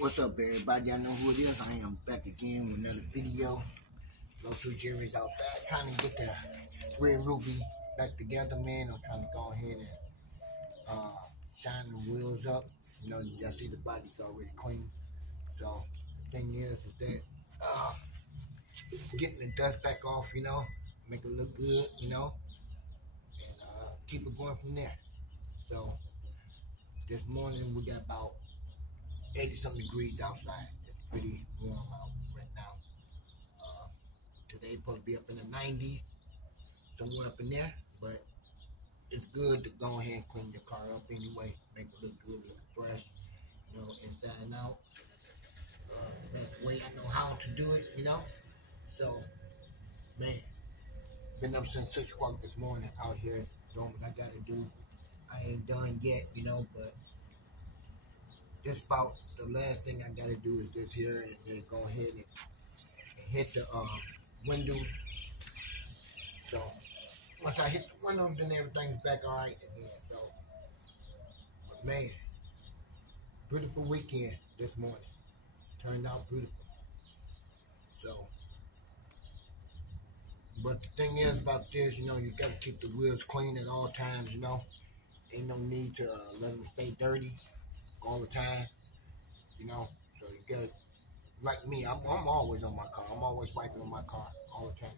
What's up, everybody? I know who it is. I am back again with another video. Those two Jerry's outside trying to get the Red Ruby back together, man. I'm trying to go ahead and shine the wheels up. You know, y'all see the body's already clean. So the thing is that getting the dust back off, you know, make it look good, you know, and keep it going from there. So this morning we got about 80-something degrees outside. It's pretty warm out right now. Today supposed to be up in the 90s, somewhere up in there, but it's good to go ahead and clean the car up anyway, make it look good, look fresh, you know, inside and out. That's the way I know how to do it, you know. So, man, been up since 6 o'clock this morning out here doing what I gotta do. I ain't done yet, you know, but just about the last thing I gotta do is just here and then go ahead and hit the windows. So once I hit the windows, then everything's back all right again. So, but man, beautiful weekend this morning. Turned out beautiful. So, but the thing is about this, you know, you gotta keep the wheels clean at all times. You know, ain't no need to let them stay dirty all the time. You know, so you gotta. Like me, I'm always on my car. I'm always wiping on my car all the time.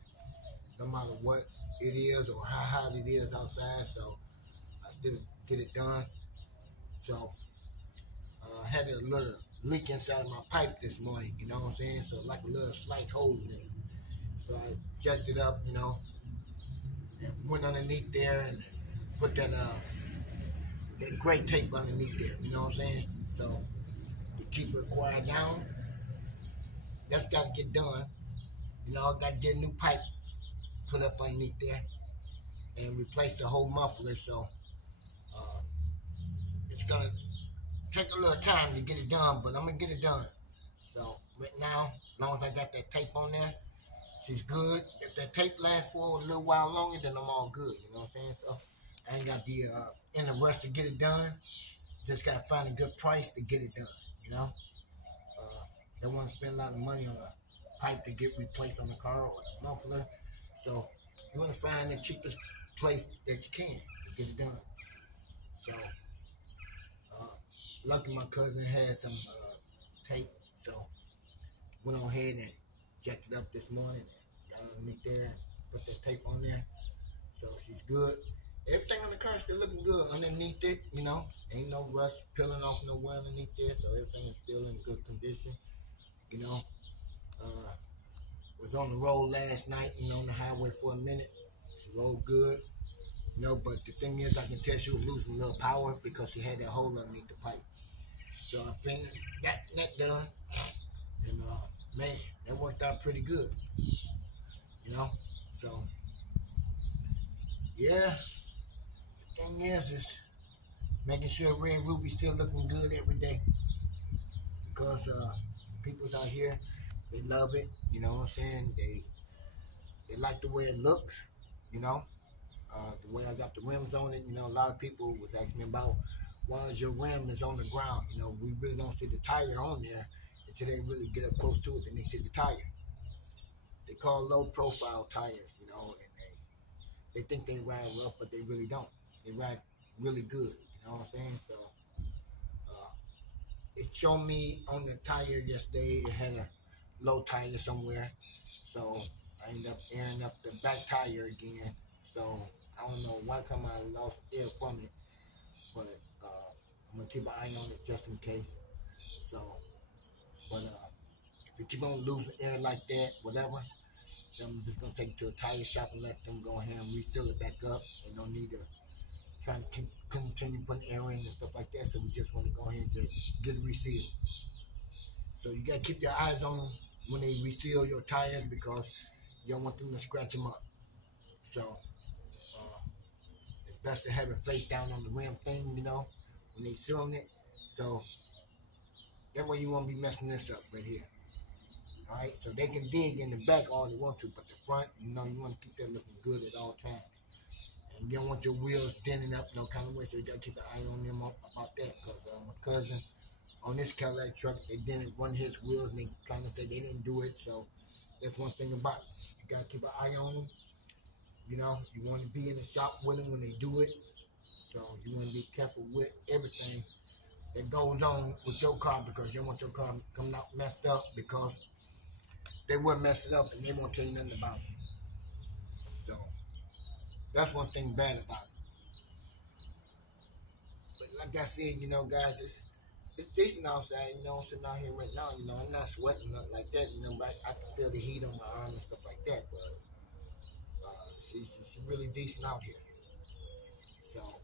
No matter what it is or how hot it is outside, so I still get it done. So I had a little leak inside of my pipe this morning, you know what I'm saying? So like a little slight hole in it. So I jacked it up, you know, and went underneath there and put that gray tape underneath there, you know what I'm saying? So to keep it quiet down, that's got to get done. You know, I got to get a new pipe put up underneath there and replace the whole muffler. So it's going to take a little time to get it done, but I'm going to get it done. So right now, as long as I got that tape on there, she's good. If that tape lasts for a little while longer, then I'm all good. You know what I'm saying? So I ain't got to be in a rush to get it done. Just got to find a good price to get it done, you know? Don't want to spend a lot of money on a pipe to get replaced on the car or the muffler. So you want to find the cheapest place that you can to get it done. So lucky my cousin had some tape, so went on ahead and jacked it up this morning. Got underneath there, put that tape on there. So she's good. Everything on the car is still looking good underneath it, you know. Ain't no rust peeling off nowhere underneath there, so everything is still in good condition. You know, was on the road last night, you know, on the highway for a minute. She rode good, you know, but the thing is, I can tell she was losing a little power because she had that hole underneath the pipe. So I finished, got that done, and man, that worked out pretty good, you know. So yeah, the thing is making sure Red Ruby's still looking good every day because people's out here, they love it, you know what I'm saying? They like the way it looks, you know. The way I got the rims on it, you know, a lot of people was asking me about why is your rim is on the ground. You know, we really don't see the tire on there until they really get up close to it, then they see the tire. They call low profile tires, you know, and they think they ride rough, but they really don't. They ride really good, you know what I'm saying? So it showed me on the tire yesterday, it had a low tire somewhere. So I ended up airing up the back tire again. So I don't know why come I lost air from it, but I'm gonna keep an eye on it just in case. So, but if you keep on losing air like that, whatever, then I'm just gonna take it to a tire shop and let them go ahead and refill it back up. And no need to try to continue putting air in and stuff like that. So we just want to go ahead and just get it resealed. So you gotta keep your eyes on them when they reseal your tires because you don't want them to scratch them up. So it's best to have it face down on the rim thing, you know, when they sealing it. So that way you won't be messing this up right here. All right, so they can dig in the back all they want to, but the front, you know, you want to keep that looking good at all times. And you don't want your wheels denting up no kind of way, so you got to keep an eye on them about that because my cousin on this Cadillac truck. They didn't run his wheels, and they kind of say they didn't do it. So that's one thing about it. You gotta keep an eye on them. You know, you want to be in the shop with them when they do it. So you want to be careful with everything that goes on with your car because you don't want your car coming out messed up because they wouldn't mess it up and they won't tell you nothing about it. So that's one thing bad about it. But like I said, you know, guys, it's decent outside. You know, I'm sitting out here right now. You know, I'm not sweating nothing like that. You know, but I can feel the heat on my arm and stuff like that. But she's really decent out here. So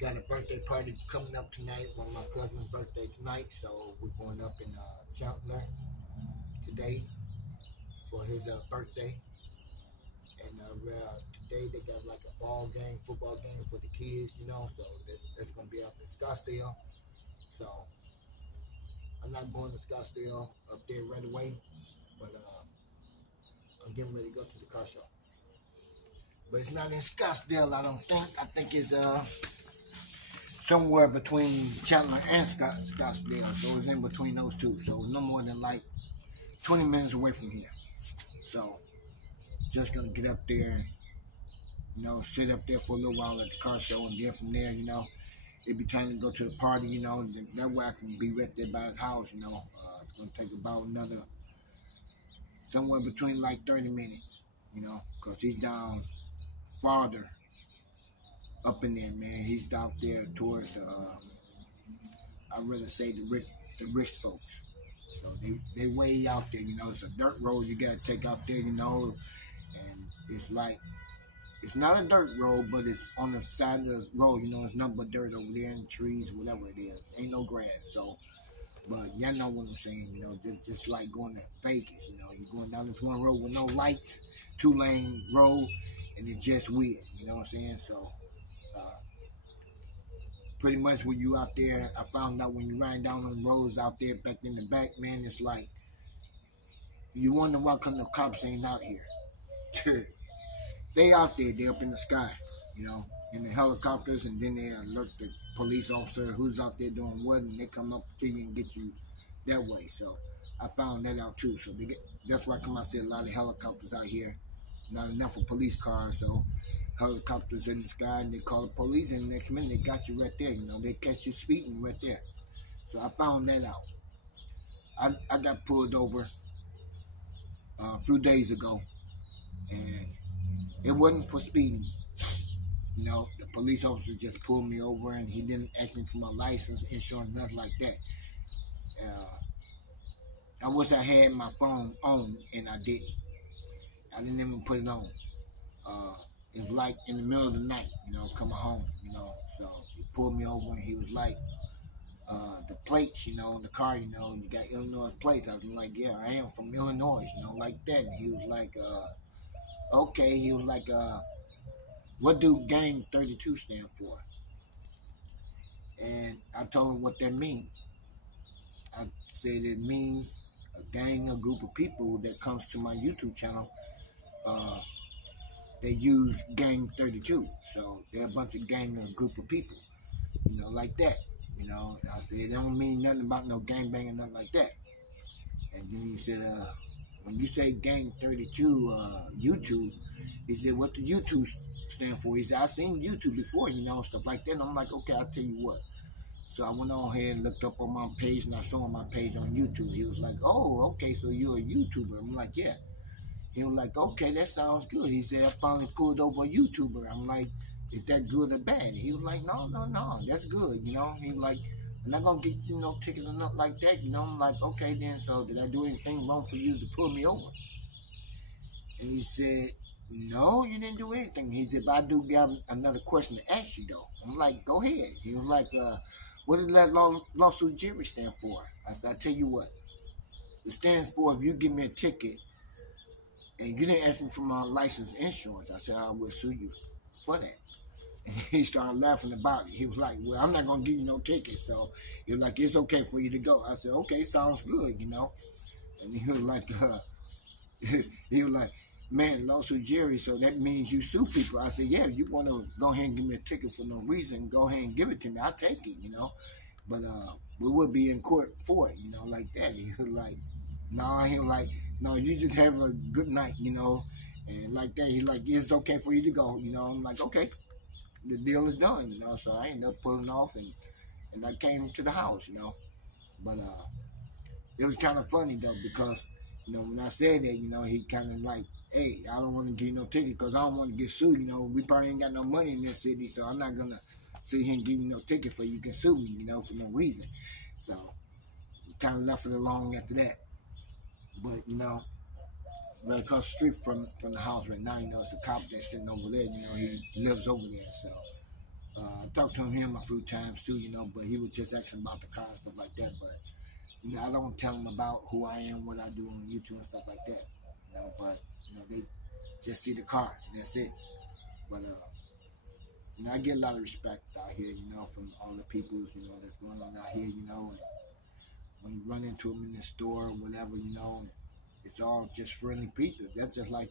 got a birthday party coming up tonight. One of my cousin's birthday tonight. So we're going up in Chandler today for his birthday. And today they got like a football game for the kids, you know. So that's going to be up in Scottsdale. So I'm not going to Scottsdale up there right away, but I'm getting ready to go to the car show. But it's not in Scottsdale, I don't think. I think it's somewhere between Chandler and Scottsdale. So it's in between those two. So no more than like 20 minutes away from here. So just gonna get up there and, you know, sit up there for a little while at the car show, and then from there, you know, it'd be time to go to the party, you know. That way I can be right there by his house, you know. It's gonna take about somewhere between like 30 minutes, you know, because he's down farther up in there, man. He's out there towards I'd rather say the rich folks. So they way out there, you know. It's a dirt road you gotta take out there, you know. And it's like, it's not a dirt road, but it's on the side of the road, you know. It's nothing but dirt over there and trees, whatever it is. Ain't no grass. So, but y'all know what I'm saying, you know. Just like going to Vegas, you know. You're going down this one road with no lights, 2-lane road, and it's just weird, you know what I'm saying? So, pretty much when you out there, I found out when you riding down on the roads out there back in the back, man, it's like, you wonder why come the cops ain't out here. They out there, they up in the sky, you know, in the helicopters, and then they alert the police officer who's out there doing what, and they come up to you and get you that way. So I found that out too. So that's why I said a lot of helicopters out here, not enough of police cars. So helicopters in the sky, and they call the police, and the next minute they got you right there. You know, they catch you speeding right there. So I found that out. I got pulled over a few days ago, and it wasn't for speeding. You know, the police officer just pulled me over, and he didn't ask me for my license, insurance, nothing like that. I wish I had my phone on, and I didn't. I didn't even put it on. It was like in the middle of the night, you know, coming home, you know. So he pulled me over, and he was like, the plates, you know, in the car, you know, you got Illinois plates. I was like, yeah, I am from Illinois, you know, like that. And he was like, okay. He was like, what do Gang 32 stand for? And I told him what that means. I said it means a gang, a group of people that comes to my YouTube channel. They use Gang 32. So they're a bunch of gang, a group of people, you know, like that. You know, I said, it don't mean nothing about no gangbanging, nothing like that. And then he said, when you say Gang 32 YouTube, he said, what the YouTube stand for? He said, I've seen YouTube before, you know, stuff like that. And I'm like, okay, I'll tell you what. So I went on ahead and looked up on my page, and I saw my page on YouTube. He was like, oh, okay, so you're a YouTuber. I'm like, yeah. He was like, okay, that sounds good. He said, I finally pulled over a YouTuber. I'm like, is that good or bad? He was like, no, that's good, you know. He was like, I'm not going to get you no ticket or nothing like that, you know. I'm like, okay, then, so did I do anything wrong for you to pull me over? And he said, no, you didn't do anything. He said, but I do have another question to ask you, though. I'm like, go ahead. He was like, what does that lawsuit jury stand for? I said, I tell you what, it stands for if you give me a ticket and you didn't ask me for my license insurance, I said, I will sue you for that. And he started laughing about it. He was like, well, I'm not going to give you no ticket. So he was like, it's okay for you to go. I said, okay, sounds good, you know. And he was like, man, lawsuit jury, so that means you sue people. I said, yeah, you want to go ahead and give me a ticket for no reason, go ahead and give it to me. I'll take it, you know. but we would be in court for it, you know, like that. He was like, no, he was like, no, you just have a good night, you know, and like that. He like, it's okay for you to go, you know. I'm like, okay, the deal is done, you know. So I ended up pulling off, and I came to the house, you know. But it was kind of funny though because you know when I said that, you know, he kind of like, hey, I don't want to give you no ticket because I don't want to get sued. You know, we probably ain't got no money in this city, so I'm not gonna sit here and give you no ticket for you can sue me, you know, for no reason. So kind of left it alone after that. But you know, right across the street from the house right now, you know, it's a cop that's sitting over there. You know, he lives over there, so. I talked to him a few times too, you know, but he was just asking about the car and stuff like that. But you know, I don't tell them about who I am, what I do on YouTube and stuff like that. You know, but you know, they just see the car and that's it. But you know, I get a lot of respect out here, you know, from all the peoples, you know, that's going on out here, you know, and when you run into them in the store or whatever, you know, it's all just friendly people. That's just like